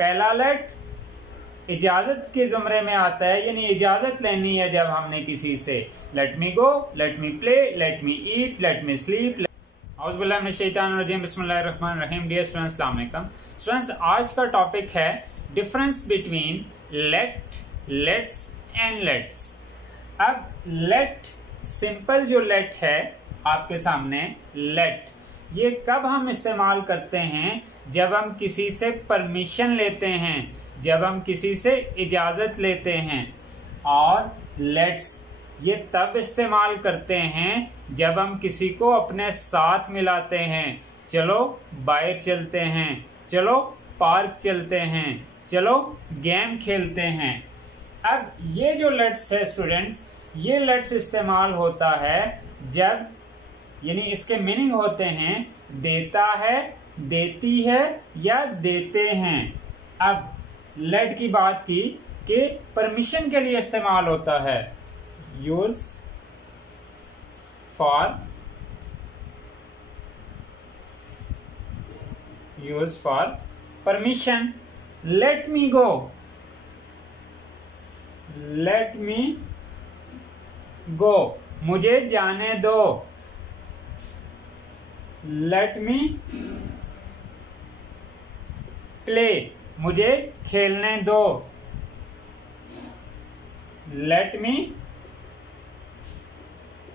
पहला लेट इजाजत के जुमरे में आता है, यानी इजाजत लेनी है जब हमने किसी से। Let me go, let me play, let me eat, let me sleep. औज़ुबिल्लाहि मिनश शैतानिर रजीम, बिस्मिल्लाहिर्रहमानिर रहीम। डियर स्टूडेंट्स, अस्सलाम वालेकुम। स्टूडेंट्स, आज का टॉपिक है difference between let, let's and let's. अब लेट, सिंपल जो लेट है आपके सामने, लेट ये कब हम इस्तेमाल करते हैं? जब हम किसी से परमिशन लेते हैं, जब हम किसी से इजाजत लेते हैं। और लेट्स ये तब इस्तेमाल करते हैं जब हम किसी को अपने साथ मिलाते हैं। चलो बाहर चलते हैं, चलो पार्क चलते हैं, चलो गेम खेलते हैं। अब ये जो लेट्स है स्टूडेंट्स, ये लेट्स इस्तेमाल होता है जब, यानी इसके मीनिंग होते हैं देता है, देती है या देते हैं। अब लेट की बात की कि परमिशन के लिए इस्तेमाल होता है, use for permission. Let me go, let me go, मुझे जाने दो। लेट मी प्ले, मुझे खेलने दो। लेट मी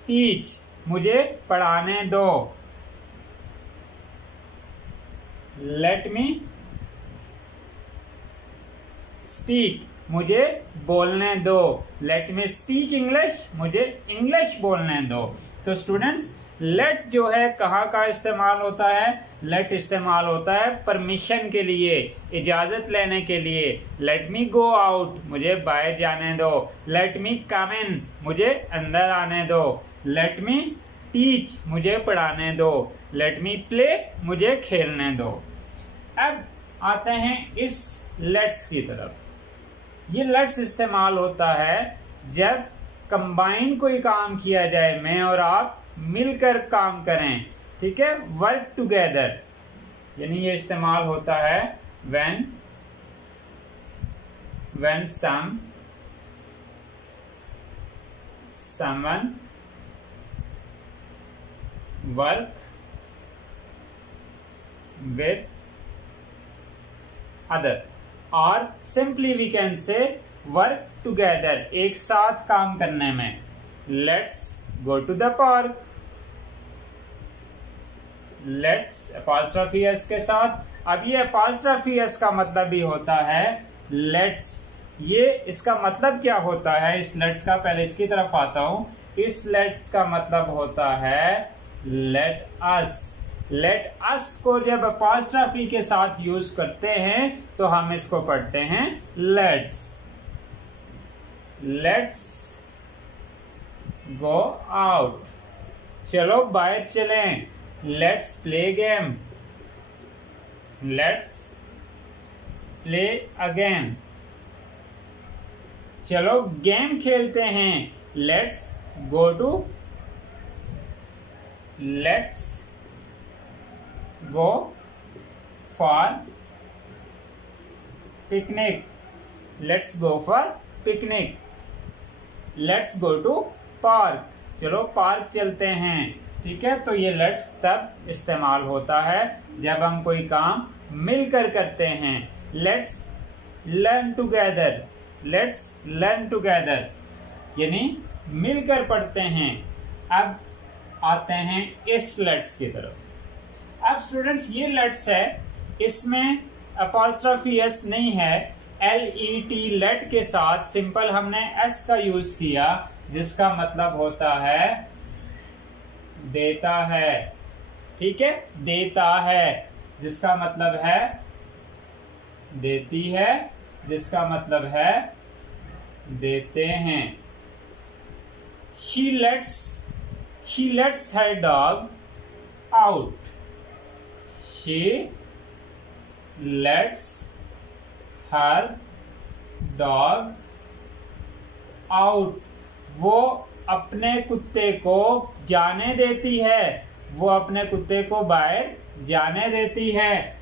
टीच, मुझे पढ़ाने दो। लेट मी स्पीक, मुझे बोलने दो। लेट मी स्पीक इंग्लिश, मुझे इंग्लिश बोलने दो। तो स्टूडेंट्स, लेट जो है कहाँ का इस्तेमाल होता है? लेट इस्तेमाल होता है परमिशन के लिए, इजाजत लेने के लिए। लेट मी गो आउट, मुझे बाहर जाने दो। लेट मी कम इन, मुझे अंदर आने दो। लेट मी टीच, मुझे पढ़ाने दो। लेट मी प्ले, मुझे खेलने दो। अब आते हैं इस लेट्स की तरफ। ये लेट्स इस्तेमाल होता है जब कंबाइन कोई काम किया जाए, मैं और आप मिलकर काम करें, ठीक है, वर्क टुगेदर। यानी ये इस्तेमाल होता है when someone work with other, और simply we can say work together, एक साथ काम करने में। Let's go to the park, let's apostrophe S के साथ। अब ये अपॉस्ट्रोफी एस का मतलब भी होता है लेट्स। ये इसका मतलब क्या होता है इस लेट्स का? पहले इसकी तरफ आता हूं। इस लेट्स का मतलब होता है लेट अस। लेट अस को जब अपॉस्ट्रोफी के साथ यूज करते हैं तो हम इसको पढ़ते हैं लेट्स। लेट्स गो आउट, चलो बाहर चलें। Let's play game, let's play again, चलो गेम खेलते हैं। Let's go to, let's go for picnic, let's go for picnic. Let's go to park, चलो पार्क चलते हैं, ठीक है। तो ये लेट्स तब इस्तेमाल होता है जब हम कोई काम मिलकर करते हैं। Let's learn together, let's learn together, यानी मिलकर पढ़ते हैं। अब आते हैं इस लेट्स की तरफ। अब स्टूडेंट्स, ये लेट्स है, इसमें अपॉस्ट्रोफी एस नहीं है, LET लेट के साथ सिंपल हमने एस का यूज किया, जिसका मतलब होता है देता है, ठीक है। देता है जिसका मतलब है देती है, जिसका मतलब है देते हैं। She lets her dog out. She lets her dog out. वो अपने कुत्ते को जाने देती है, वो अपने कुत्ते को बाहर जाने देती है।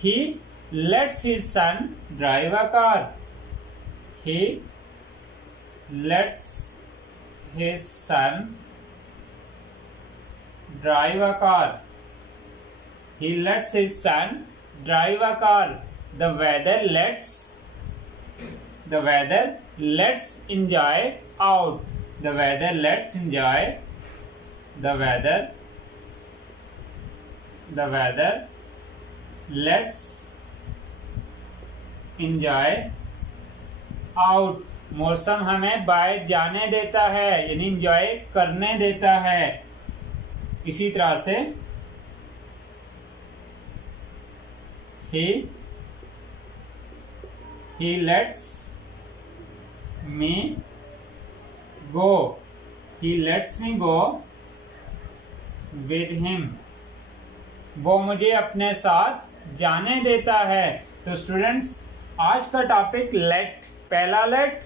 He lets his son drive a car. He lets his son drive a car. He lets his son drive a car. The weather lets enjoy out. The weather lets enjoy. The weather lets enjoy out. मौसम हमें बाहर जाने देता है, यानी enjoy करने देता है। इसी तरह से he lets me go. He lets me go with him. वो मुझे अपने साथ जाने देता है। तो स्टूडेंट्स, आज का टॉपिक लेट, पहला लेट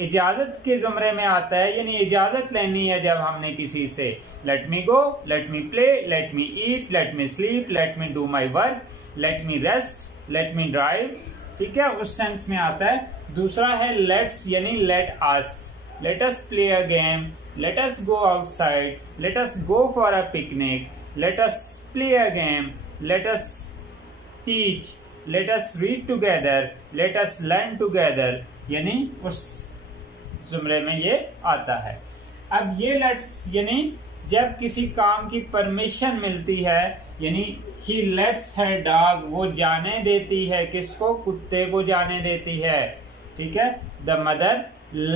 इजाजत के जुमरे में आता है, यानी इजाजत लेनी है जब हमने किसी से। Let me go, let me play, let me eat, let me sleep, let me do my work, let me rest, let me drive, ठीक है, उस सेंस में आता है। दूसरा है लेट्स, यानी let us play a game, let us go outside, let us go for a picnic, let us play a game, let us teach, let us read together, let us learn together, यानी उस जुमरे में ये आता है। अब ये let's यानी जब किसी काम की परमिशन मिलती है, यानी she lets her dog, वो जाने देती है, किसको? कुत्ते को जाने देती है, ठीक है। The mother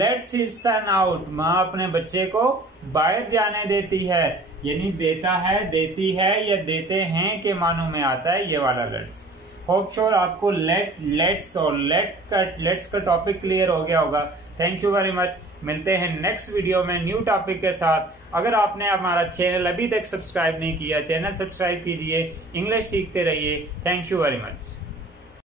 lets his son out, माँ अपने बच्चे को बाहर जाने देती है, यानी देता है, देती है या देते हैं के मानों में आता है ये वाला लेट्स। होप श्योर आपको लेट्स और लेट्स का टॉपिक क्लियर हो गया होगा। Thank you very much. मिलते हैं नेक्स्ट वीडियो में न्यू टॉपिक के साथ। अगर आपने हमारा चैनल अभी तक सब्सक्राइब नहीं किया, चैनल सब्सक्राइब कीजिए, इंग्लिश सीखते रहिए। Thank you very much.